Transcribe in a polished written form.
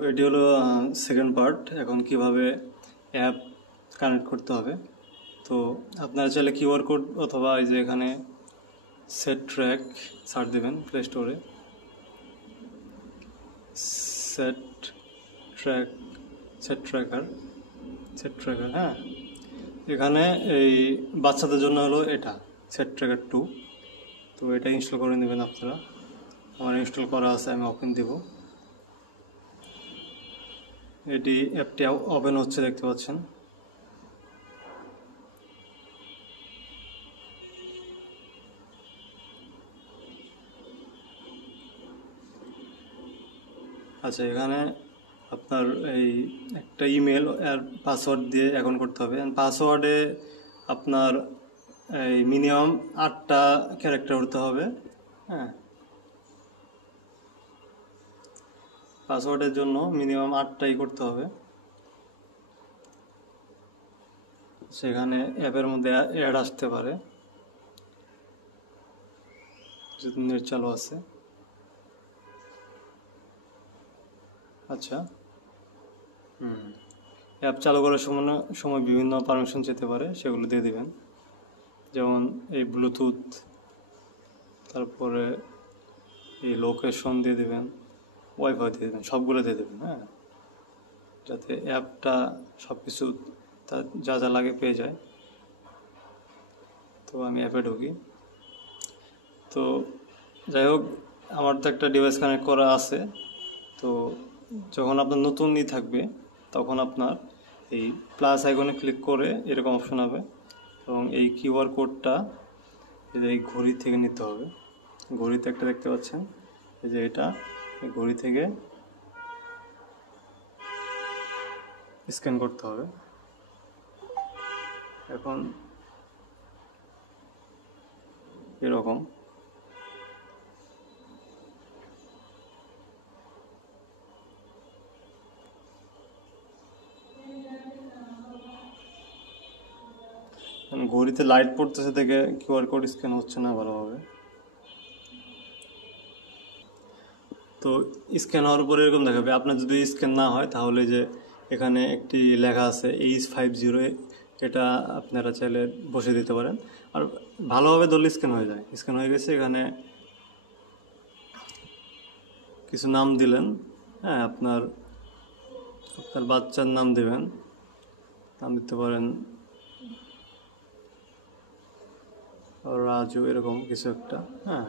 এটি হলো second part. এখন কিভাবে অ্যাপ কানেক্ট করতে হবে। তো আপনারা চাইলে কিউআর কোড অথবা এই যে এখানে সেট ট্র্যাক সার্চ দেবেন প্লে স্টোরে। সেট ট্র্যাক সেট ট্র্যাকার, হ্যাঁ। এখানে এই বাচ্চাদের জন্য হলো এটা সেট ট্র্যাকার 2। তো এটা ইনস্টল করে নেবেন আপনারা। আমার ইনস্টল করা আছে, আমি ওপেন দেব। এটি অ্যাপটি ওপেন হচ্ছে, দেখতে পাচ্ছেন। আচ্ছা, এখানে আপনার এই একটা ইমেল আর পাসওয়ার্ড দিয়ে অ্যাকাউন্ট করতে হবে। পাসওয়ার্ডে আপনার এই মিনিমাম 8টা ক্যারেক্টার করতে হবে, হ্যাঁ। পাসওয়ার্ডের জন্য মিনিমাম 8টাই করতে হবে। সেখানে অ্যাপের মধ্যে অ্যাড আসতে পারে যদি নেট চালু আছে। আচ্ছা, অ্যাপ চালু করার সময় বিভিন্ন পারমিশন যেতে পারে, সেগুলো দিয়ে দিবেন। যেমন এই ব্লুটুথ, তারপরে এই লোকেশন দিয়ে দেবেন, ওয়াইফাই দিয়ে দেবেন, সবগুলো দিয়ে দেবেন, হ্যাঁ, যাতে অ্যাপটা সব কিছু তার যা যা লাগে পেয়ে যায়। তো আমি অ্যাপে ঢুকি। তো যাই হোক, আমার তো একটা ডিভাইস কানেক্ট করা আছে। তো যখন আপনার নতুনই থাকবে তখন আপনার এই প্লাস আইকনে ক্লিক করে এরকম অপশন হবে, এবং এই কিউআর কোডটা এই ঘড়ি থেকে নিতে হবে। ঘড়িতে একটা দেখতে পাচ্ছেন, এই যে এটা, এই ঘড়ি থেকে স্ক্যান করতে হবে। এখন এরকম ঘড়িতে লাইট পড়তেছে দেখে কিউআর কোড স্ক্যান হচ্ছে না ভালোভাবে। তো স্ক্যান হওয়ার পরে এরকম দেখাবে। আপনার যদি স্ক্যান না হয় তাহলে যে এখানে একটি লেখা আছে H50, এটা আপনারা চাইলে বসে দিতে পারেন। আর ভালোভাবে ধরলে স্ক্যান হয়ে যায়। স্ক্যান হয়ে গেছে। এখানে কিছু নাম দিলেন, হ্যাঁ, আপনার বাচ্চার নাম দেবেন। নাম দিতে পারেন রাজু, এরকম কিছু একটা, হ্যাঁ।